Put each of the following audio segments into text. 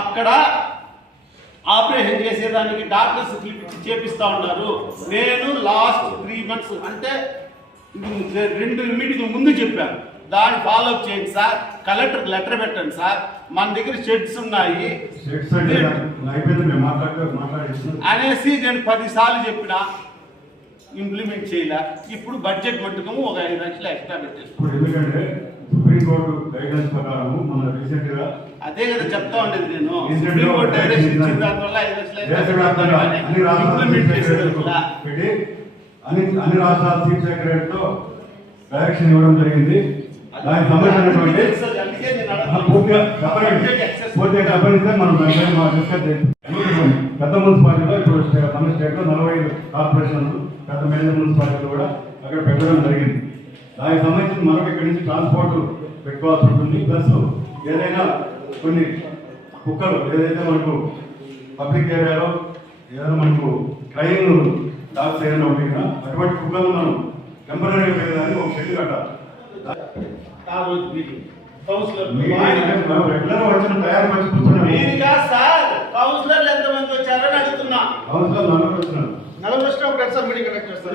అక్కడ ఆపరేషన్ చేసేదానికి డాక్టర్స్ చేపిస్తా ఉన్నారు. నేను లాస్ట్ త్రీ మంత్స్ అంటే రెండు మీటింగ్ ముందు చెప్పాను. దాన్ని ఫాలో అప్ చేయండి సార్. కలెక్టర్ లెటర్ పెట్టండి సార్. మన దగ్గర షెడ్స్ ఉన్నాయి. అనేసి నేను పదిసార్లు చెప్పిన. ఇంప్లిమెంట్ చేయలే. ఇప్పుడు బడ్జెట్ మట్టుకము ఒక ఐదు లక్షలు ఎక్స్ట్రా పెట్టేసి ఎందుకంటే సుప్రీంకోర్టు గైడెన్స్ ప్రకారం మన రీసెంట్గా అదే కదా చెప్తా ఉండేది నేను. సుప్రీం కోర్టు ఒక డైరెక్షన్ ఇచ్చిన డైరెక్షన్ దానివల్ల ఐదు లక్షలు extra దేశవ్యాప్తంగా అన్ని అన్ని రాష్ట్రాల చీఫ్ సెక్రటరీ తో డైరెక్షన్ ఇవ్వడం జరిగింది. దానికి సంబంధించినటువంటి. పూర్తిగా మనం డిస్కస్ పెద్ద మున్సిపాలిటీలో ఇప్పుడు స్టే- మన స్టేట్లో నలభై ఐదు కార్పొరేషన్లు పెద్ద మేజర్ మున్సిపాలిటీలు కూడా అక్కడ పెట్టడం జరిగింది. దానికి సంబంధించి మనకి ఇక్కడి నుంచి ట్రాన్స్పోర్ట్ పెట్టుకోవాల్సి ఉంటుంది. ప్లస్ ఏదైనా కొన్ని కుక్కలు ఏదైతే మనకు పబ్లిక్ ఏరియాలో ఏదైనా మనకు క్రైమ్ డాగ్స్ ఏదైనా ఉంటాయి కదా అటువంటి కుక్కలు మనం టెంపరీ పెట్టడానికి ఒక షెడ్ కట్టాలి కౌన్సిలర్ రెగ్యులర్ వచ్చిన తయారు మంచి కూర్చున్నాం మీరుగా సార్ కౌన్సిలర్లు ఎంతమంది వచ్చారని అడుగుతున్నా అవసరం నలుగురు వచ్చినారు నలభై వచ్చిన ఒక సార్ మీటింగ్ కండక్ట్ చేస్తారు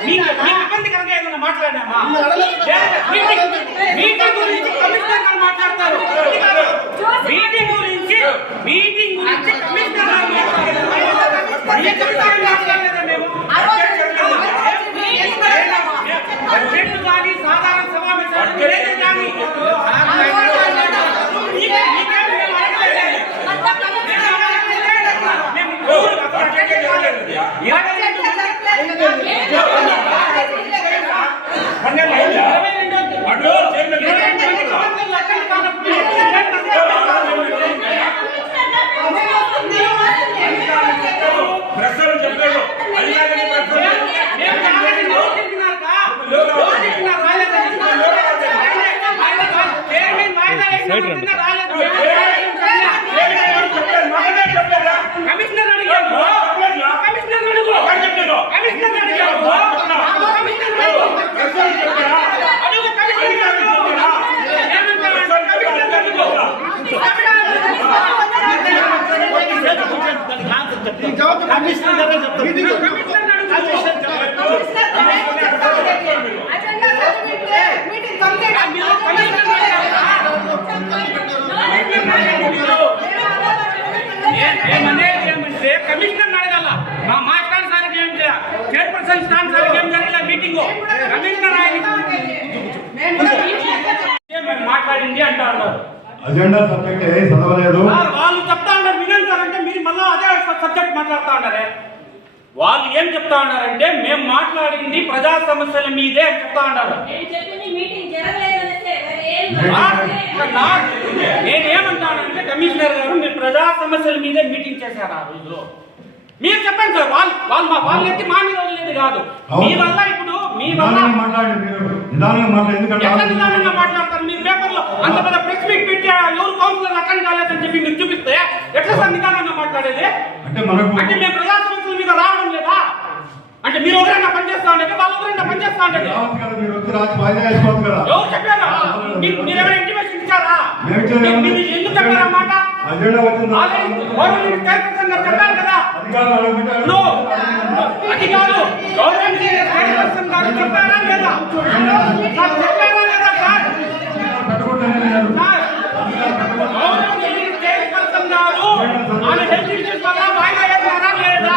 మీకు మీకు ఇబ్బందికరంగా ఏదైనా మాట్లాడామా. మీటింగ్ గురించి కమిషనర్ గారు మాట్లాడతారు. మీటింగ్ గురించి మీటింగ్ గురించి కమిషనర్ గారు మాట్లాడతారు మీరు చెప్తారని మాట్లాడలేదా మేము బడ్జెట్ కానీ సాధారణ సమావేశాలు కానీ మీకే మీకే మేము అడగలేదు మేము అడగలేదు మేము ఊరు అక్కడ అటెండ్ కాలేదు ఇరవై రెండు పన్నెండు ఇరవై రెండు ఇరవై రెండు మంది కౌన్సిలర్లు అటెండ్ కానప్పుడు ప్రశ్నలు చెప్పలేదు అధికారిని ప్రశ్నలు మేము కాదని ఎవరు చెప్పినారుగా? ఎవరు చెప్పినారు? రాలేదని. ఆయన కాదు. చైర్మన్ వాయిదా వేసినప్పుడు రాలేదు. మగనే చెప్పలేదా కమిషనర్ అడిగాడు కమిషనర్ అడుగు ఒకటి చెప్పలేదు కమిషనర్ అడిగాడు కమిషనర్ అడుగు ప్రశ్నలు చెప్పారా అడుగు కమిషనర్ అడుగు ఏమంటారు? కమిషనర్ అడుగు కమిషనర్ గారే చెప్తారు కమిషనర్ అడుగు మీరు కమిషనర్ ఏ- ఏమనేది ఏమంటే కమిషనర్ అడగాల మా మా స్టాండ్ సార్ ఏం చేయాలి చైర్పర్సన్ స్టాండ్ సార్ ఏం జరగలేదు మీటింగ్ కమిషనర్ ఆయన ఏమని మాట్లాడింది అంటా ఉన్నారు అజెండా సబ్జెక్ట్ ఏ చదవలేదు. సార్, వాళ్ళు చెప్తా ఉన్నారు అంటే మీరు మళ్ళీ అదే సబ్జెక్ట్ మాట్లాడుతా ఉన్నారే? వాళ్ళు ఏం చెప్తా ఉన్నారంటే మేము మాట్లాడింది ప్రజా సమస్యల మీదే అని చెప్తా ఉన్నారు. నేనేమంటానంటే కమిషనర్ గారు మీరు ప్రజా సమస్యల మీదే మీటింగ్ చేశారు ఆ రోజు మీరు చెప్పండి సార్ వాళ్ళు వాళ్ళు మా వాళ్ళు ఎత్తి మా మీద వదిలేదు కాదు. మీ వల్ల ఇప్పుడు మీ వల్ల మాట్లాడండి మీరు. నిదానంగా మాట్లాడండి ఎందుకంటే ఎట్లా నిదానంగా మాట్లాడతారు? మీరు పేపర్లో అంత పెద్ద ప్రెస్ మీట్ పెట్టి ఎవరు కౌన్సిలర్ అటెండ్ కాలేదని చెప్పి మీరు చూపిస్తే ఎట్లా సార్ నిదానంగా మాట్లాడేది? అంటే మనకు అంటే మేము ప్రజా సమస్యల మీద రావడం లేదా? అంటే మీరు ఎవరైనా పనిచేస్తా ఉండేది వాళ్ళు ఎవరైనా పనిచేస్తా మీరు వచ్చి రాజు వాయిదా వేసుకోవచ్చు కదా. ఎవరు చెప్పారా? మీరు మీరు ఎవరైనా ఇంటిమేషన్ ఇచ్చారా? మీరు- ఎందుకు అజెండా వచ్చింది. చెప్పారు కదా. అధికారులు అడుగుతుంటే ఇప్పుడు అది కాదు గవర్నమెంట్ చైర్పర్సన్ గారు చెప్పారా లేదా సార్ చెప్పారా లేదా సార్ పెట్టుకుంటానే లేదు సార్ గవర్నమెంట్ చైర్పర్సన్ గారు ఆమె హెల్త్ ఇష్యూస్ వల్ల వాయిదా వేశారా లేదా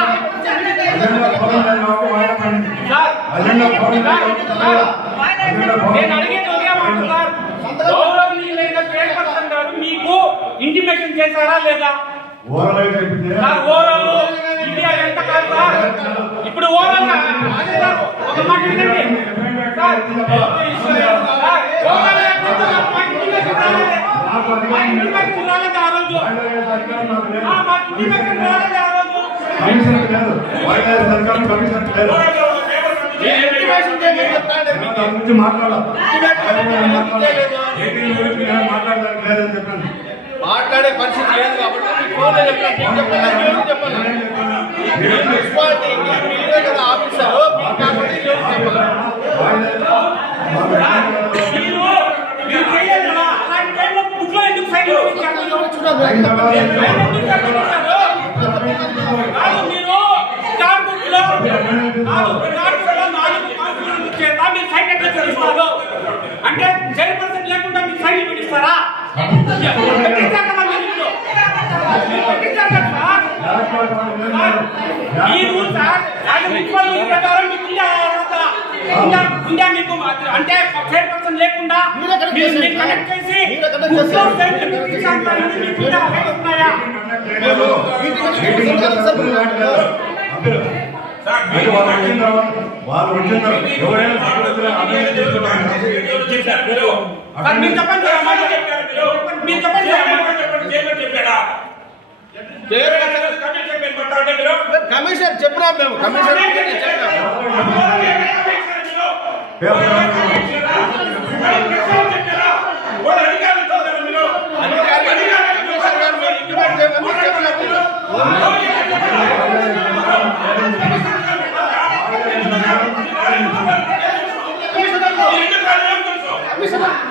అజెండా ఫోరం లేదు కాబట్టి వాయిదా పడింది సార్ అజెండా ఫోరం లేదు సార్, కాబట్టి సార్, అజెండా ఫోరం నేను అడిగేది ఒకే మాట సార్ గౌరవనీయులైన చైర్పర్సన్ గారు మీకు ఇంటిమేషన్ చేశారా లేదా సార్ ఓవరాల్ ఇది ఎంత కాదు సార్? ఇప్పుడు సార్, ఒక మాట వినండి. సార్, గురించి మాట్లాడాలి. మాట్లాడడానికి లేదని చెప్పండి. మాట్లాడే పరిస్థితి లేదు కాబట్టి ఫోన్లో చెప్పాను చెప్పాను చెప్పాను మీరు మున్సిపాలిటీకి మీరే కదా ఆఫీసర్ మీరు? కాదు మీరు కాదు అంటే చైర్పర్సన్ లేకుండా మీరు సైన్ పెట్టిస్తారా మీకు మీకు అంటే చైర్పర్సన్ లేకుండా మీరు కనెక్ట్ చేసి మీకు ఉండే అర్హత ఉన్నాయా మేము మీటింగ్ వాళ్ళు వచ్చిన తర్వాత వాళ్ళు వచ్చిన తర్వాత ఎవరైనా సభ్యులు అభివృద్ధి చేసుకుంటారు సార్ మీరు చెప్పండి సార్ అమ్మాయి చెప్పండి. మీరు చెప్పండి సార్ అమ్మాయి. కమిషన్ చెప్పినా మేము కమిషన్ ఇంటిమేట్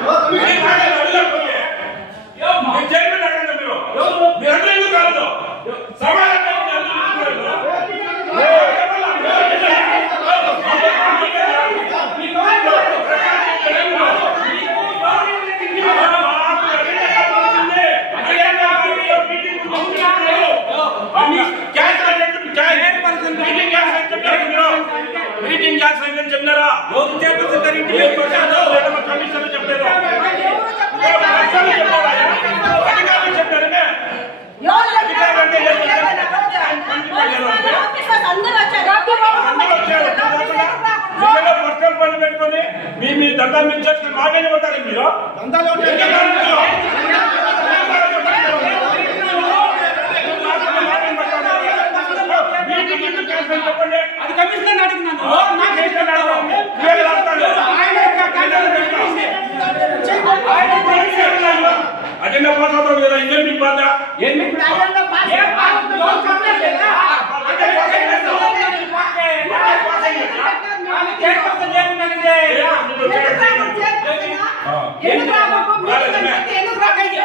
చేయమని చెప్పినా మీటింగ్ చేస్తానని చెప్పినారా ఎవరు చైర్పర్సన్ గారి ఇంటికి ఏ పర్సన్ కమిషన్ చెప్పలేదు అసలు చెప్పారా అధికారులు చెప్పారనే మీరేదో పర్సనల్ పనులు పెట్టుకొని మీ మీ దందా మీరు చేసుకుని మాకేం కొట్టాలి మీరు. దందాలు ఉంటే ఎందుకు మీరు? మీటింగ్ ఎందుకు క్యాన్సిల్ చెప్పండి అది కమిషనర్ అడిగినాను నాకు కమిషన్ అడగండి. మీరు రాస్తాను. ఆయన యొక్క కాంటాక్ట్ పెట్టింది. ఆయన అజెండా అజెండా పాస్ అవుతుంది కదా ఇదే మీ బాధ ఏంది? ఏ పాలన ఎవరు చెప్పలేదా? అంటే చైర్పర్సన్ కానీ చైర్పర్సన్ లేకుండానే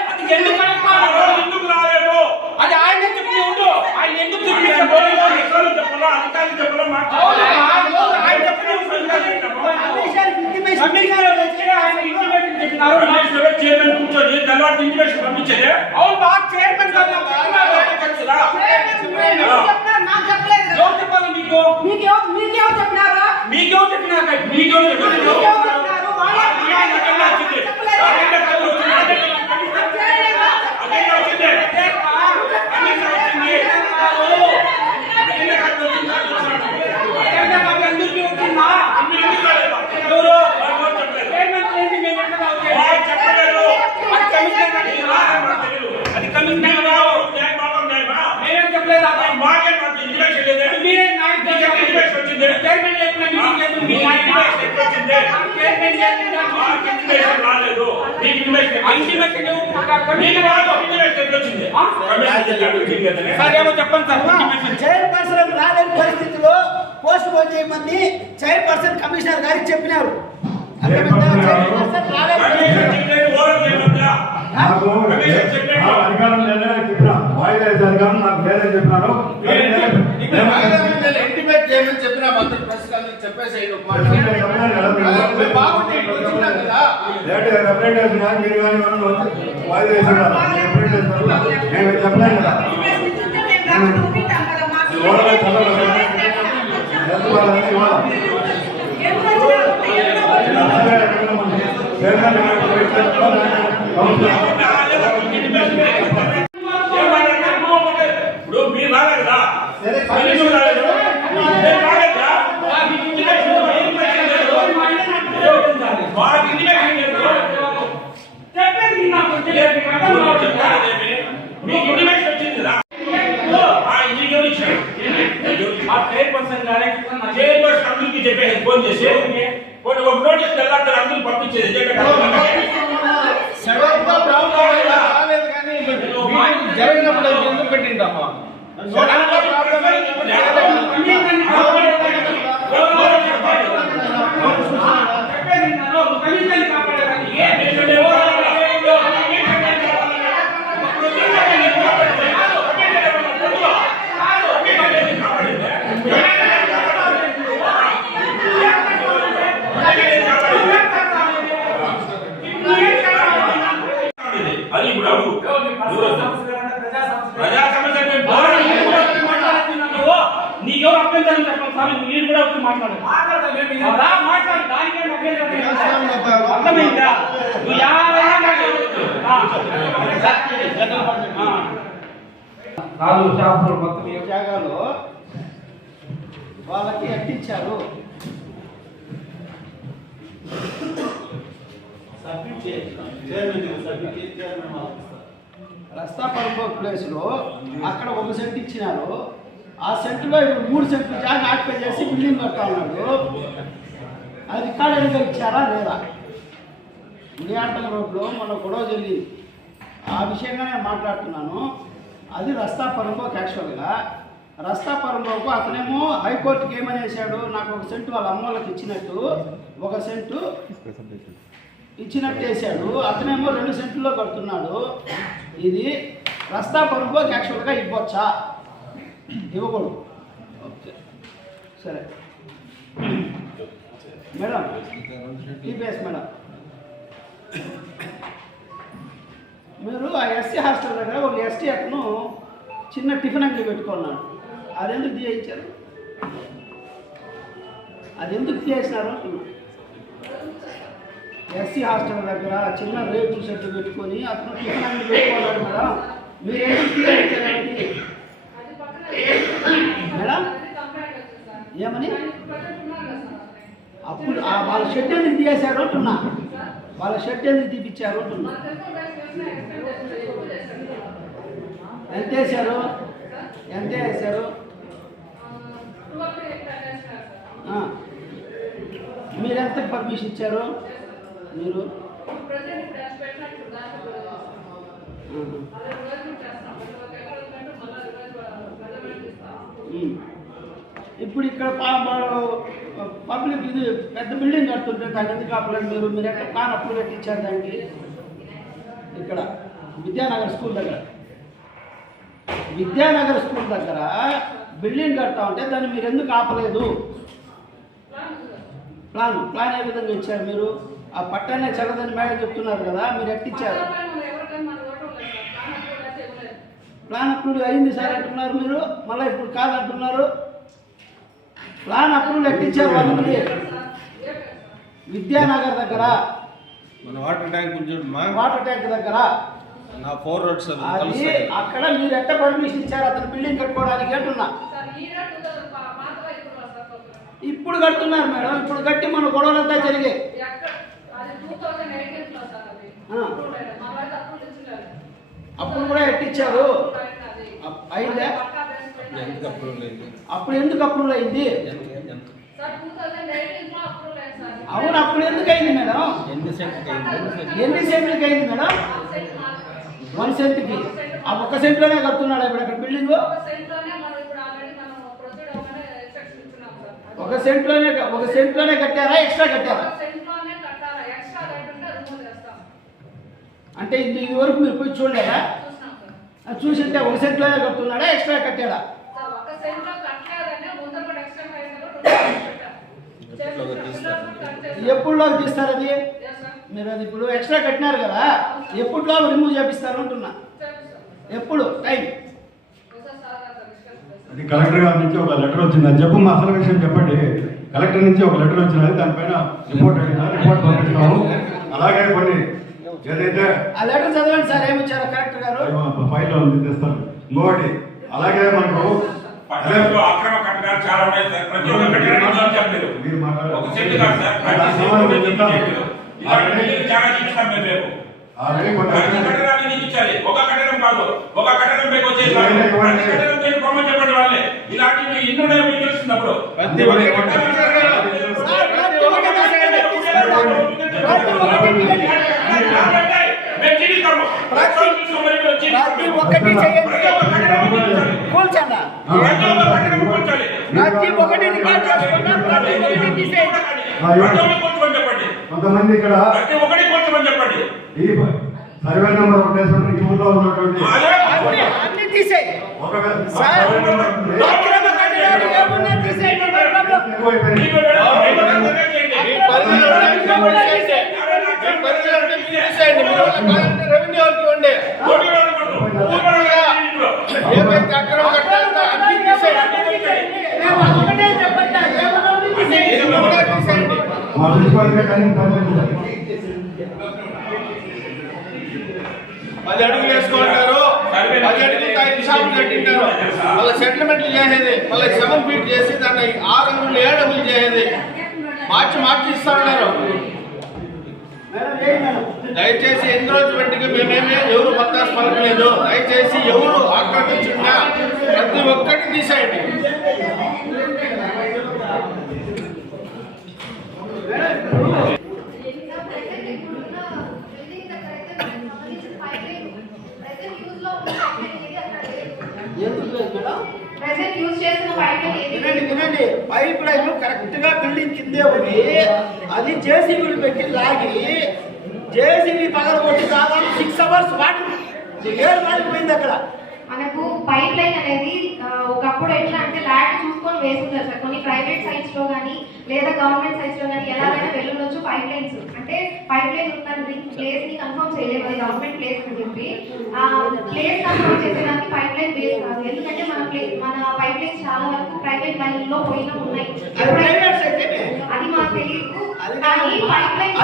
అది ఎందుకు ఆ అనుకోవాలి? రోజు ఎందుకు రాలేదు అది ఆయన చెప్పి ఉండు ఆయన ఎందుకు చెప్పి అధికారులు చెప్పాలా అధికారులు చెప్పాలా మాట్లాడాలి ఆయన చెప్పి కమిషనర్ వచ్చి ఆయన ఇంటిమేషన్ చెప్పినారు కమిషనర్ చైర్మన్ కూర్చొని తెల్లవారి ఇంటిమేషన్ పంపించేది అవును బాగా చైర్మన్ గారు నాకు చెప్పినారు. ఎవరు చెప్పాలి మీకు మీకెవరు మీకెవరు చెప్పినారా మీకెవరు చెప్పినారు మీకేం మీకెవరు చెప్పలేదు? చెప్పినారు వాళ్ళే ఆ అజెండా వచ్చింది. ఆ అజెండా కాదు వచ్చింది. అజెండా వచ్చింది. అజెండా వచ్చింది. అజెండా కాదు వచ్చింది. మీరు ఎందుకు రాలేదు? వాళ్ళు చెప్పలేదు. వాళ్ళు చెప్పలేదు. అది కమిషనర్ మీరు రావు. నేను మాత్రం నేనా? మేమేం చెప్పలేదు ఆ మాకే మాకు ఇంటిమేషన్ లేదే. మీరే నాయకులు మీకు ఇంటిమేషన్ వచ్చింది. చైర్మన్ లేకుండా మీటింగ్ లేదు మీ ఎప్పుడు వచ్చింది? చైర్మన్ లేకుండా ఇంటిమేషన్ రాలేదు. మీకు? ఇంటిమేషన్ ఒక మీకు ఇంటిమేషన్ ఎప్పుడు వచ్చింది? సార్ ఏమో చెప్పండి సార్. చైర్పర్సన్ రాలేని పరిస్థితిలో పోస్ట్ పోన్ చేయమని చైర్పర్సన్ కమిషనర్ గారికి చెప్పినారు. అధికారం లేదని చెప్పిన. వాయిదా అధికారం నాకు లేదని చెప్పినారు ఇంటిమేట్ చేయమని చెప్పినా మాత్రం ప్రెస్ కాలనీ చెప్పేసి ఒక మాట. బాగుంటే ఇప్పుడు వచ్చినాం కదా లేదంటే రిప్రజెంట్ చేసిన మీరు కానీ ఎవరైనా వచ్చి వాయిదా వేసి ఉండాలి. రిప్రజెంట్ చేస్తారు. నేను చెప్పలేను కదా ఓడలే చదవాలి ఎంత వాళ్ళని ఇవ్వాలి ఏమన్నా ఇప్పుడు మీరు రాలే కదా? సరే, మీరు ఎందుకు మాకు ఇంటిమేషన్ లేదు. చెప్పేది నాకు తెలియదు. మీకు అర్థం ఎవరు కావట్లేదా? చెప్పారు ఏమి? మీకు ఇంటిమేషన్ వచ్చింది కదా ఆ ఇంటికి ఎవరు ఇచ్చారు ఆ చైర్ పర్సన్ గారే కింద నా జైలు బస్ అందరికి చెప్పేసి ఫోన్ చేసి కొన్ని ఒక నోటీస్ తెల్లారి అందరూ పంపించేది సడన్గా ప్రాబ్లం అయ్యిందా? రాలేదు కానీ మీటింగ్ జరిగినప్పుడు అది ఎందుకు పెట్టిండమ్మా సడన్గా ప్రాబ్లం అయినప్పుడు చెప్పేది విన్నాను. ఒక కమిషన్ని కాపాడడానికి ఏ అది ఇప్పుడు అడుగు ప్రజా సమస్య మేము పోరాడుతున్నాం. నీకెవరు అభ్యంతరం చెప్పండి స్వామి మాట్లాడు. దానికే. అర్థమైందా? నువ్వు. నాలుగు షాపులు మొత్తం జాగాలో వాళ్ళకి ఇస్తారు. రస్తా పరంపో ప్లేస్లో అక్కడ ఒక సెంట్ ఇచ్చినారు. ఆ సెంట్లో ఇప్పుడు మూడు సెంట్లు జాగా ఆక్యుపై చేసి బిల్డింగ్ కడతా ఉన్నాడు. అది రికార్డెడ్గా ఇచ్చారా లేదా? మునియాటం రోడ్లో మన గొడవ జరిగింది. ఆ విషయంగా నేను మాట్లాడుతున్నాను. అది రస్తా పరంపోకు యాక్చువల్గా రస్తా పరంపోకు అతనేమో హైకోర్టుకి ఏమనేసాడు నాకు ఒక సెంటు వాళ్ళ అమ్మవాళ్ళకి ఇచ్చినట్టు ఒక సెంటు ఇచ్చినట్టు వేసాడు అతనేమో రెండు సెంట్లో కడుతున్నాడు. ఇది రస్తా పరుపుకి యాక్చువల్గా ఇవ్వచ్చా? ఇవ్వకూడదు. సరే. Madam TPS madam. మీరు ఆ ఎస్సీ హాస్టల్ దగ్గర ఒక ఎస్టీ అతను చిన్న టిఫిన్ అంగడి పెట్టుకున్నాడు. అది ఎందుకు తీయించారు? అది ఎందుకు తీసేసినారు ఎస్సీ హాస్టల్ దగ్గర చిన్న రేపు షెడ్ పెట్టుకొని అతను టిఫిన్ అంగడి పెట్టుకున్నాడు మేడం మీరు ఎందుకు తీయించారు? మేడం? ఏమని? అప్పుడు వాళ్ళ షెడ్ ఎందుకు తీసేశారు అంటున్నా వాళ్ళ షెడ్ ఎందుకు తీపిచ్చారు అంటున్నా ఎంత వేశారు? ఎంత వేశారు? మీరెంత మీరు ఎంత పర్మిషన్ ఇచ్చారు? మీరు? ఇప్పుడు ఇక్కడ పబ్లిక్ ఇది పెద్ద బిల్డింగ్ కడుతుంటే దాని ఎందుకు అప్లైడ్ మీరు? మీరు ఎక్కడ ప్లాన్ అప్రూవ్ పెట్టించారు దానికి? ఇక్కడ విద్యానగర్ స్కూల్ దగ్గర. విద్యానగర్ స్కూల్ దగ్గర బిల్డింగ్ కడతా ఉంటే దాన్ని మీరు ఎందుకు ఆపలేదు? ప్లాన్ ప్లాన్ ఏ విధంగా ఇచ్చారు మీరు? ఆ పట్టానే చల్లదని మేడం చెప్తున్నారు కదా మీరు ఎట్టిచ్చారు? ప్లాన్ అప్రూవ్ అయింది సార్ అంటున్నారు మీరు. మళ్ళీ ఇప్పుడు కాదంటున్నారు. ప్లాన్ అప్రూవల్ ఎట్టిచ్చారు వాళ్ళకి విద్యానగర్ దగ్గర. మన వాటర్ ట్యాంక్ వాటర్ ట్యాంక్ దగ్గర. నా ఫోర్ రోడ్స్ అది అక్కడ మీరు ఎట్ట పర్మిషన్ ఇచ్చారు? అతను బిల్డింగ్ కట్టుకోవడానికి అంటున్నా. ఇప్పుడు కడుతున్నారు మేడం. ఇప్పుడు కట్టి మన గొడవలంతా జరిగాయి. ఆ. అప్పుడు కూడా ఎట్టిచ్చారు? అప్- అయిందా? ఎందుకు అప్రూవల్ అయింది? అప్పుడు ఎందుకు అప్రూవల్ అయింది? అవును అప్పుడు ఎందుకు అయింది మేడం? ఎన్ని సెంట్లకి అయింది? మేడం? వన్ సెంట్కి. ఆ ఒక్క సెంట్లోనే కడుతున్నాడు ఇప్పుడు అక్కడ బిల్డింగ్? ఒక సెంట్లోనే ఒక సెంట్లోనే కట్టారా? ఎక్స్ట్రా కట్టారా? అంటే ఇది ఇదివరకు మీరు పోయి చూడలేదా? చూసింటే ఒక సెంట్లోనే కడుతున్నాడా ఎక్స్ట్రా కట్టాడా? ఎప్పుడులోకి తీస్తారు అది? మీరు అది ఇప్పుడు ఎక్స్ట్రా కట్టినారు కదా ఎప్పుడులో రిమూవ్ చేపిస్తారు అంటున్నా. ఎప్పుడు? టైం అది కలెక్టర్ గారి నుంచి ఒక లెటర్ వచ్చింది. అది చెప్పు మా అసలు విషయం చెప్పండి. కలెక్టర్ నుంచి ఒక లెటర్ వచ్చినది దానిపైన రిపోర్ట్ అడిగినా రిపోర్ట్ పంపిస్తాము. అలాగే కొన్ని ఆ లెటర్ చదవండి సార్ ఏమిచ్చారు కలెక్టర్ గారు? ఫైల్లో ఉంది తెస్తారు ఇంకొకటి అలాగే మనకు అక్రమ కట్టడాలు చాలా ఉన్నాయి సార్. ప్రతి ఒక్క కట్టడం నిజం చెప్పలేదు. మీరు మాట్లాడారు. ఒక సెంటు కాదు సార్. చాలా చూపిస్తాం మేము రేపు. ఒక కట్టడం కాదు. ఒక కట్టడం పైకి కట్టడం పొమ్మని చెప్పండి వాళ్ళే. ఇలాంటివి ఎన్ని మీకు తెలుస్తున్నప్పుడు ప్రతి ఒక్క ప్రతి ఒక్కటి చేయండి. కూల్చండి. ప్రతి ఒక్కటి రికార్డ్ చేసుకుంటాం ప్రతి ఒక్కటి తీసేయండి. కొంతమంది ఇక్కడ ప్రతి ఒక్కటి కూర్చోమని చెప్పండి. ఈ సర్వే నెంబర్ ఒకటేసుకుంటే ఈ ఊళ్ళో ఉన్నటువంటి అన్ని అన్ని తీసేయి. ఒకవేళ ఓటు వేయకూడదు. ఏమైతే అక్రమ కట్టడాలు అన్ని కానీ పది అడుగులు వేసుకుంటారు పది అడుగులు ఐదు షాపులు కట్టింటారు మళ్ళీ సెటిల్మెంట్లు చేసేది. మళ్ళీ సెవెన్ ఫీట్ చేసి దాన్ని ఆరు అంగులు ఏడు చేసేది. మార్చి మార్చి ఇస్తా ఉన్నారు. దయచేసి ఎంక్రోచ్మెంట్కి మేమేమే ఎవరు బద్దాస్ పలకలేదు దయచేసి ఎవరు ఆక్రమించిందా ప్రతి ఒక్కటి తీసేయండి ఎందుకు లేదు మేడం? ప్రెసెంట్ యూజ్ చేస్తున్న పైప్ ఏది వినండి వినండి. పైప్ లైన్ కరెక్ట్గా బిల్డింగ్ కిందే ఉంది. అది జేసీబీలు పెట్టి లాగి జేసీబీ పగల కొట్టి దాదాపు సిక్స్ అవర్స్ వాటర్ ఏడు పోయింది అక్కడ. మనకు పైప్ లైన్ అనేది ఒకప్పుడు ఎట్లా అంటే ల్యాడ్ చూసుకొని వేసుకుంటారు సార్. కొన్ని ప్రైవేట్ సైట్స్లో కానీ లేదా గవర్నమెంట్ సైట్స్లో కానీ ఎలాగైనా వెళ్ళొచ్చు పైప్ లైన్స్ అంటే పైప్ లైన్ ఉన్నది ప్లేస్ని కన్ఫర్మ్ చేయలేదు అది గవర్నమెంట్ ప్లేస్ అని చెప్పి. ఆ ప్లేస్ కన్ఫర్మ్ చేసేదానికి పైప్ లైన్ బేస్ కాదు. ఎందుకంటే మన ప్లే మన పైప్ లైన్స్ చాలా వరకు ప్రైవేట్ లైన్లో పోయినా ఉన్నాయి. అది మాకు తెలియదు కానీ పైప్ లైన్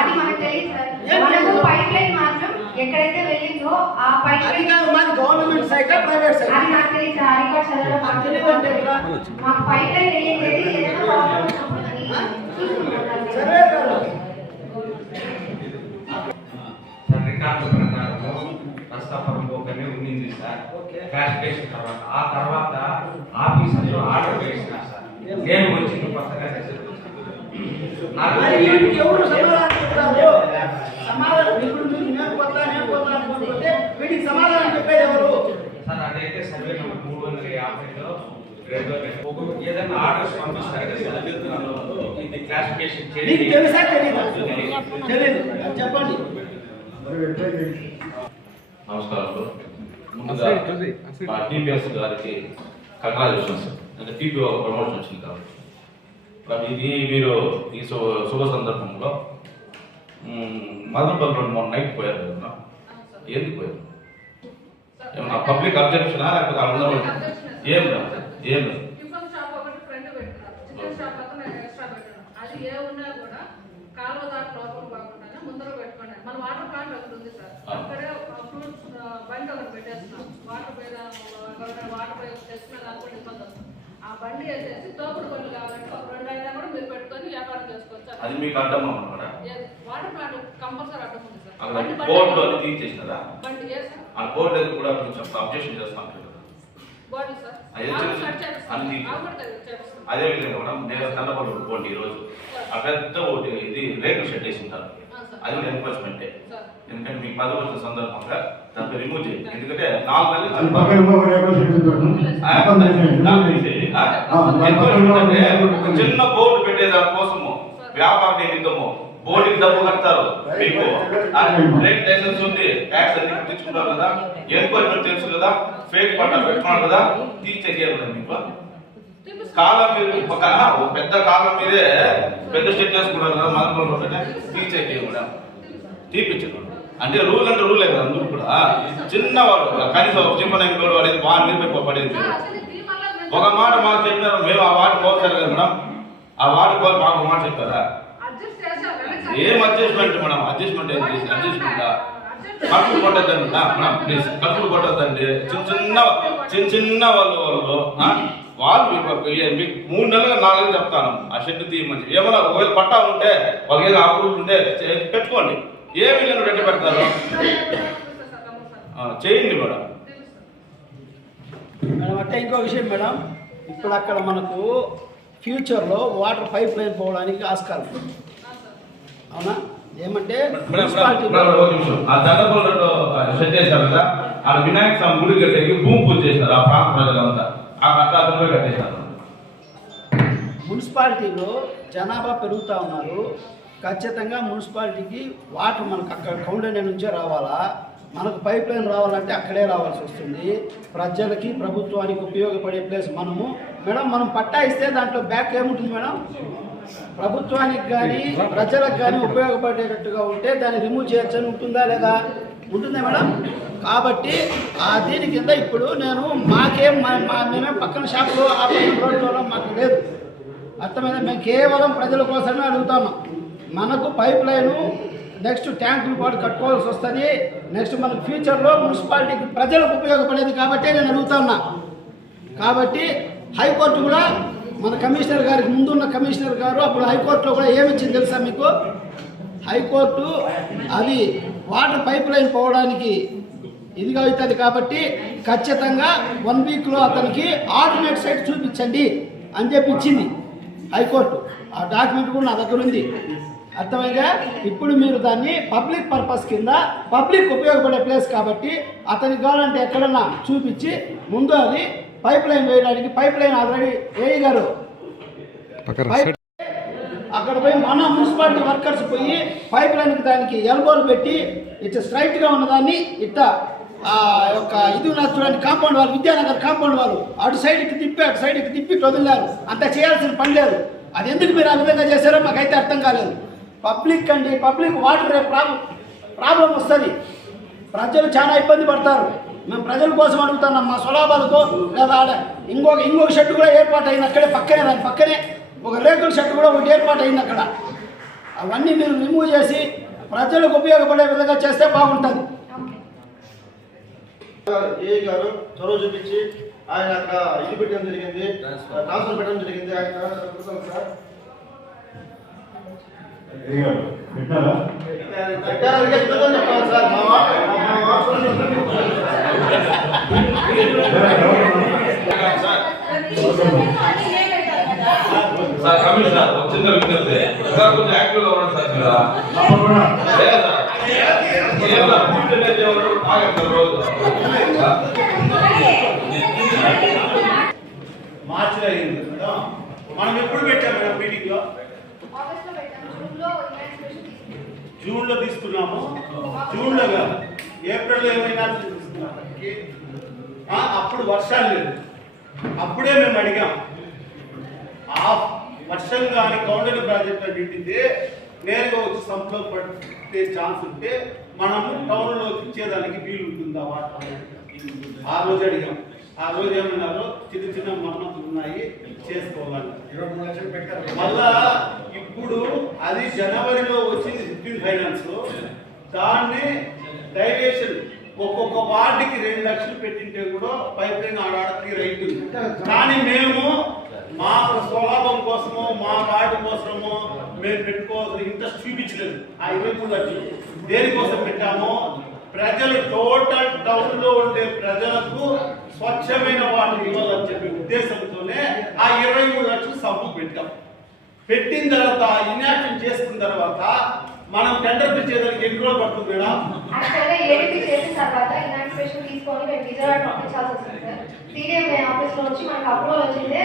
అది మనకు తెలియదు సార్. మనకు? పైప్ లైన్ ఎక్కడైతే వెళ్ళిందో ఆ కాదు మాది గవర్నమెంట్ సైట్ ప్రైవేట్ సైట్ అది నాకు తెలియదు సార్ రికార్డ్ చదవడం తెలియదు? మాకు పైప్ లైన్ వెళ్ళేది ఏదైనా ప్రాబ్లం ఉన్నప్పుడు అది చూసుకుంటాం సర్వే గారు రికార్డు ప్రకారము ప్రస్తాపన పోకనే ఉండింది సార్. క్లాసిఫికేషన్ తర్వాత ఆ తర్వాత ఆఫీసర్లు ఆర్డర్ వేసినారు సార్. నేను వచ్చిన కొత్తగా నాకు ఎవరు సమాధానం సమాధానం ఇప్పుడు మీరు నేను కొత్త నేను కొత్త అనుకుంటుంటే వీటికి సమాధానం చెప్పేది ఎవరు సార్ అదైతే సర్వే నెంబర్ మూడు వందల యాభైలో ఏదైనా ఆర్డర్స్ పంపిస్తారు ఇది క్లాసిఫికేషన్ తెలుసా తెలియదు చెప్పండి. నమస్కారాలు ముందుగా మా టీపీఎస్ గారికి కంగ్రాచులేషన్స్ అంటే టీపీఓ ప్రమోషన్ వచ్చింది కాబట్టి. కానీ ఇది మీరు ఈ శుభ శుభ సందర్భంలో మదనపల్లి రోడ్ మొన్న నైట్ పోయారు కదా ఎందుకు పోయారు? ఏమన్నా పబ్లిక్ అబ్జెక్షనా లేకపోతే అందరూ ఏం లేదు ఏం వస్తుంది. ఆ బండి వేసేసి తోపుడు బండ్లు కావాలంటే ఒక రెండు అయినా కూడా మీరు పెట్టుకొని వ్యాపారం చేసుకోవచ్చు. అది మీకు అడ్డం అన్నమాట ఏ- వాటర్ ప్లాంట్ కంపల్సరీ అడ్డం ఉంది సార్. అక్కడ బోర్డు అది తీసేసినారా? బండి ఏ సార్ ఆ బోర్డు అది కూడా కొంచెం అబ్జెక్షన్ చేస్తాం సార్ అది విధంగా మేడం నేను కన్నపల్లి పోండి ఈరోజు. ఆ పెద్ద ఒకటి ఇది రేకుల షెడ్ వేసి ఉంటారు. అది కూడా ఎన్ఫోర్స్మెంటే ఎందుకంటే మీకు పదవి వచ్చిన సందర్భంగా దాన్ని రిమూవ్ చేయండి. ఎందుకంటే నాలుగు నెలలు చిన్న బోర్డు పెట్టే దానికోసము వ్యాపార నిమిత్తము. బోర్డుకి డబ్బు కడతారు. మీకు. రేట్ లైసెన్స్ ఉంది. ట్యాక్స్ అన్ని తెచ్చుకున్నారు కదా? ఎన్క్వైర్మెంట్ తెలుసు కదా? ఫేక్ పట్ట పెట్టుకున్నారు కదా? కదా మీకు. కాలం మీరు ఒక పెద్ద కాలం మీదే పెద్ద స్టెప్ చేసుకున్నారు కదా మదనపల్లిలో పెట్టే తీపించరు అంటే రూల్ అంటే రూలే కదా అందరూ కూడా. చిన్నవాడు కనీసం ఒక చింపనకి తోడు అనేది బాగా మీద పడేది ఒక మాట మాకు చెప్పినారు మేము ఆ వాటి కోసారు కదా మేడం. ఆ వాటి కోసి మాకు ఒక మాట చెప్పారా? ఏం అడ్జస్ట్మెంట్ మేడం? అడ్జస్ట్మెంట్ ఏం చేసి? అడ్జస్ట్మెంట్? అడ్జస్ట్ కట్టులు కొట్టద్దండి. Madam please. కట్టులు కొట్టద్దండి. చిన్న చిన్న చిన్న చిన్న వాళ్ళు వాళ్ళు? వాళ్ళు మీకు మూడు నెలలుగా నాలుగు నెలలు చెప్తాను. ఆ షెడ్ తీయమని ఏమైనా ఒకవేళ పట్టా ఉంటే వాళ్ళకి ఏదో అప్రూవల్ ఉంటే పెట్టుకోండి. ఏమి లేదు రెడ్డి పెడతారు చేయండి మేడం. మేడం అంటే ఇంకో విషయం మేడం ఇప్పుడు అక్కడ మనకు ఫ్యూచర్లో వాటర్ పైప్ లైన్ పోవడానికి ఆస్కారం. అవునా? ఏమంటే. ఆ కదా ఆ వినాయక స్వామి గుడి కట్టేకి భూమి పూజ చేశారు ఆ ప్రాంత ప్రజలంతా. ఆ అతను కట్టేశారు. మున్సిపాలిటీలో జనాభా పెరుగుతూ ఉన్నారు. ఖచ్చితంగా మున్సిపాలిటీకి వాటర్ మనకు అక్కడ కౌండనే నుంచే రావాలా? మనకు పైప్ లైన్ రావాలంటే అక్కడే రావాల్సి వస్తుంది. ప్రజలకి ప్రభుత్వానికి ఉపయోగపడే ప్లేస్ మనము. మేడం మనం పట్టా ఇస్తే దాంట్లో బ్యాక్ ఏముంటుంది మేడం? ప్రభుత్వానికి కానీ ప్రజలకు కానీ ఉపయోగపడేటట్టుగా ఉంటే దాన్ని రిమూవ్ చేయొచ్చని ఉంటుందా లేదా? ఉంటుందా మేడం? కాబట్టి ఆ దీని కింద ఇప్పుడు నేను మాకేం మా మా- మేమేం పక్కన షాపులో ఆ పక్కన రోడ్లలో మాకు లేదు. అర్థమైందా? మేము కేవలం ప్రజల కోసమే అడుగుతున్నాం. మనకు పైప్ లైను నెక్స్ట్ ట్యాంకులు పాటు కట్టుకోవాల్సి వస్తుంది. నెక్స్ట్ మనకు ఫ్యూచర్లో మున్సిపాలిటీకి ప్రజలకు ఉపయోగపడేది కాబట్టి నేను అడుగుతున్నా కాబట్టి హైకోర్టు కూడా మన కమిషనర్ గారికి ముందున్న కమిషనర్ గారు అప్పుడు హైకోర్టులో కూడా ఏమిచ్చింది తెలుసా మీకు? హైకోర్టు అది వాటర్ పైప్ లైన్ పోవడానికి ఇదిగా అవుతుంది కాబట్టి ఖచ్చితంగా వన్ వీక్లో అతనికి ఆల్టర్నేట్ సైట్ చూపించండి అని చెప్పి ఇచ్చింది హైకోర్టు. ఆ డాక్యుమెంట్ కూడా నా దగ్గర ఉంది. అర్థమైందా? ఇప్పుడు మీరు దాన్ని పబ్లిక్ పర్పస్ కింద పబ్లిక్ ఉపయోగపడే ప్లేస్ కాబట్టి అతనికి కావాలంటే ఎక్కడన్నా చూపించి ముందు అది పైప్ లైన్ వేయడానికి పైప్ లైన్ ఆల్రెడీ వేయి గారు. పైప్ అక్కడ పోయి మన మున్సిపాలిటీ వర్కర్స్ పోయి పైప్ లైన్కి దానికి ఎల్బోలు పెట్టి ఇట్లా స్ట్రైట్గా ఉన్నదాన్ని ఇట్లా ఆ యొక్క ఇది ఉన్నది చూడండి కాంపౌండ్ వాళ్ళు విద్యానగర్ కాంపౌండ్ వాళ్ళు అటు సైడ్కి తిప్పి అటు సైడ్కి తిప్పి వదిలేరు అంత చేయాల్సిన పని లేదు. అది ఎందుకు మీరు ఆ విధంగా చేశారో మాకైతే అర్థం కాలేదు. పబ్లిక్ అండి పబ్లిక్ వాటర్ ప్రాబ్లం ప్రాబ్లం వస్తుంది. ప్రజలు చాలా ఇబ్బంది పడతారు. మేము ప్రజల కోసం అడుగుతున్నాం మా స్వలాభాలతో లేదా ఆడ ఇంకొక ఇంకొక షెడ్ కూడా ఏర్పాటు అయింది అక్కడే పక్కనే దాని పక్కనే ఒక రేకుల షెడ్ కూడా ఒకటి ఏర్పాటు అయింది అక్కడ. అవన్నీ మీరు రిమూవ్ చేసి ప్రజలకు ఉపయోగపడే విధంగా చేస్తే బాగుంటుంది. ఏ గారు చొరవ చూపించి ఆయన అక్కడ ఇది పెట్టడం జరిగింది ట్రాన్స్ఫర్ పెట్టడం జరిగింది. ఆయన సార్. పెట్టారా సార్ సార్ కమిషనర్ ఒక చిన్న విజ్ఞప్తి. సార్ కొంచెం యాక్టివ్గా ఉండండి సార్ మీరు. సార్? సార్? సార్ మార్చిలో అయింది మనం ఎప్పుడు పెట్టాం మేడం మీటింగ్లో తీసుకున్నాను. జూన్లో తీసుకున్నాము. జూన్లో కాదు. ఏప్రిల్లో ఏమైనా అప్పుడు వర్షాలు లేదు అప్పుడే మేము అడిగాం. ఆ వర్షం కానీ కౌండర్ ప్రాజెక్ట్ నిండితే నేరుగా వచ్చి సంప్లో పట్టే ఛాన్స్ ఉంటే మనము టౌన్లో ఇచ్చేదానికి వీలు ఉంటుందా వాటర్ ఆ రోజు అడిగాం. ఆ రోజు ఏమన్నారు? చిన్న చిన్న మరమ్మతులు ఉన్నాయి చేసుకోవాలి. మళ్ళా ఇప్పుడు అది జనవరిలో వచ్చింది ఫిఫ్టీన్ ఫైనాన్స్ దాన్ని డైవేషన్ ఒక్కొక్క వార్డుకి రెండు లక్షలు పెట్టింటే కూడా పైప్ లైన్ ఆడాడ క్లియర్ అవుతుంది కానీ మేము మా స్వలాభం కోసము మా వార్డు కోసము మేము పెట్టుకోవాల్సిన ఇంట్రెస్ట్ చూపించలేదు. ఆ ఇరవై మూడు లక్షలు. దేనికోసం పెట్టాము? ప్రజలు టోటల్ టౌన్లో ఉండే ప్రజలకు స్వచ్ఛమైన వాటర్ ఇవ్వాలని చెప్పే ఉద్దేశంతోనే ఆ ఇరవై మూడు లక్షలు సబ్బు పెట్టాం. పెట్టిన తర్వాత ఇనాక్షన్ చేసుకున్న తర్వాత మనం టెండర్ పిలిచేదానికి ఎన్ని రోజులు పడుతుంది మేడం? యాక్చువల్గా ఏడీపీ చేసిన తర్వాత ఇనాన్స్ట్రేషన్ తీసుకొని మేము విజయవాడ పంపించాల్సి వస్తుంది సార్. సీడీఎం ఆఫీస్లో వచ్చి మనకు అప్రూవల్ వచ్చిందే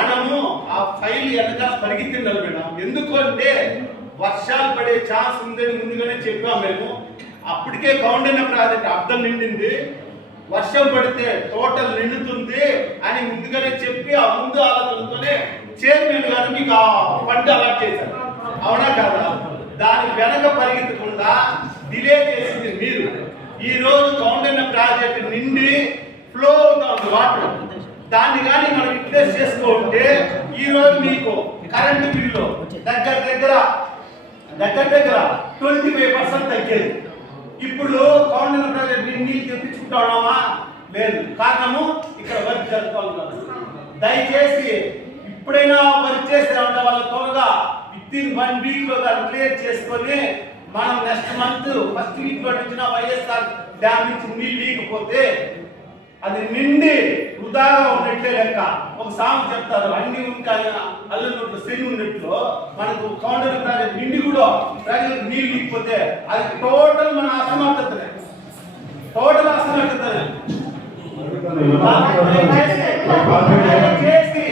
మనము ఆ ఫైల్ వెనక పరిగెత్తిండాలి మేడం? ఎందుకు అంటే వర్షాలు పడే ఛాన్స్ ఉందని ముందుగానే చెప్పాం మేము. అప్పటికే కౌండిన ప్రాజెక్ట్ అర్థం నిండింది. వర్షం పడితే తోటలు నిండుతుంది అని ముందుగానే చెప్పి ఆ ముందు ఆలోచనతోనే చైర్మన్ గారు మీకు ఆ ఫండ్ అలాట్ చేశారు. అవునా కాదా? దాని వెనక పరిగెత్తకుండా డిలే చేసింది మీరు. ఈ రోజు కౌండిన ప్రాజెక్ట్ నిండి ఫ్లో అవుతా ఉంది వాటర్. దాన్ని కానీ మనం రిప్లేస్ చేసుకుంటే ఈ రోజు మీకు కరెంటు బిల్లు దగ్గర దగ్గర దగ్గర దగ్గర ట్వంటీ ఫైవ్ పర్సెంట్ తగ్గేది. ఇప్పుడు కౌంటర్ ప్రాజెక్ట్ నీళ్ళు తెప్పించుకుంటామా లేదు. కారణము ఇక్కడ వర్క్ జరుపుకోవాలి దయచేసి ఇప్పుడైనా వర్క్ చేసామంటే వాళ్ళ త్వరగా విత్ ఇన్ వన్ వీక్లో దాన్ని క్లియర్ చేసుకొని మనం నెక్స్ట్ మంత్ ఫస్ట్ వీక్లో నుంచి వైఎస్ఆర్ డ్యామ్ నుంచి నీళ్ళు లేకపోతే అది నిండి వృధాగా ఉన్నట్లే లెక్క. ఒక సాంగ్ చెప్తారు అన్ని ఉంటాయి అల్లున్నట్లు శని ఉన్నట్లు. మనకు కౌంటర్ ప్రాజెక్ట్ నిండి కూడా ప్రాజెక్ట్ నీళ్ళు ఇకపోతే అది టోటల్ మన అసమర్థతనే. టోటల్ అసమర్థతనే. చేసి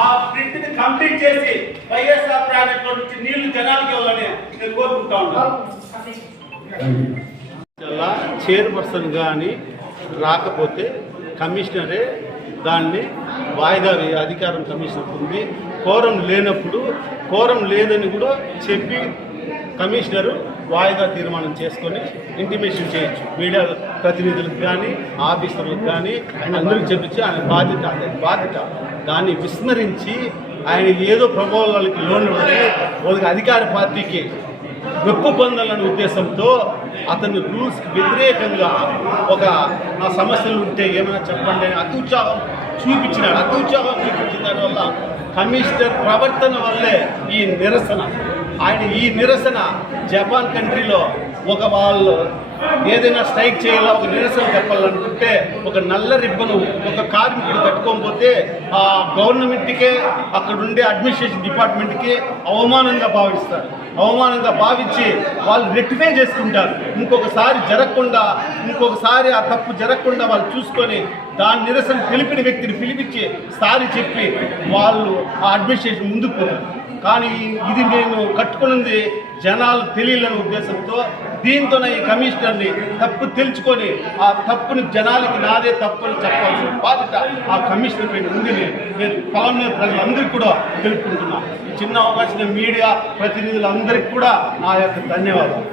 ఆ ప్రింట్ని కంప్లీట్ చేసి వైఎస్ఆర్ ప్రాజెక్ట్లో నుంచి నీళ్ళు జనాలకి ఇవ్వాలని నేను కోరుకుంటా ఉన్నాను. జిల్లా చైర్పర్సన్ కానీ రాకపోతే కమిషనరే దాన్ని వాయిదా అధికారం కమిషనర్ ఉంది. కోరం లేనప్పుడు కోరం లేదని కూడా చెప్పి కమిషనరు వాయిదా తీర్మానం చేసుకొని ఇంటిమేషన్ చేయొచ్చు. మీడియా ప్రతినిధులకు కానీ ఆఫీసర్లకు కానీ అందరికి చెప్పించి ఆయన బాధ్యత బాధ్యత దాన్ని విస్మరించి ఆయన ఏదో ప్రభావాలకి లోన్ ఒక అధికార పార్టీకి మెప్పు పొందాలనే ఉద్దేశంతో అతని రూల్స్కి వ్యతిరేకంగా ఒక నా సమస్యలు ఉంటే ఏమైనా చెప్పండి అని అతి ఉత్సాహం చూపించినాడు. అతి ఉత్సాహం చూపించిన దానివల్ల కమిషనర్ ప్రవర్తన వల్లే ఈ నిరసన. ఆయన ఈ నిరసన జపాన్ కంట్రీలో ఒక వాళ్ళు ఏదైనా స్ట్రైక్ చేయాలా ఒక నిరసన చెప్పాలనుకుంటే ఒక నల్ల రిబ్బను ఒక కార్మికుడు కట్టుకోకపోతే ఆ గవర్నమెంట్కే అక్కడ ఉండే అడ్మినిస్ట్రేషన్ డిపార్ట్మెంట్కి అవమానంగా భావిస్తారు. అవమానంగా భావించి వాళ్ళు రెక్టిఫై చేసుకుంటారు. ఇంకొకసారి జరగకుండా ఇంకొకసారి ఆ తప్పు జరగకుండా వాళ్ళు చూసుకొని దాని నిరసన తెలిపిన వ్యక్తిని పిలిపించి సారి చెప్పి వాళ్ళు ఆ అడ్మినిస్ట్రేషన్ ముందుకు పోతారు. కానీ ఇది నేను కట్టుకున్నది జనాలు తెలియలేని ఉద్దేశంతో దీంతోనే ఈ కమిషనర్ని తప్పు తెలుసుకొని ఆ తప్పుని జనాలకి నాదే తప్పు అని చెప్పాల్సిన బాధ్యత ఆ కమిషనర్ పైన ఉంది. నేను పొలంలో ప్రజలందరికీ కూడా తెలుపుకుంటున్నా ఈ చిన్న అవకాశం మీడియా ప్రతినిధులందరికీ కూడా నా యొక్క ధన్యవాదాలు.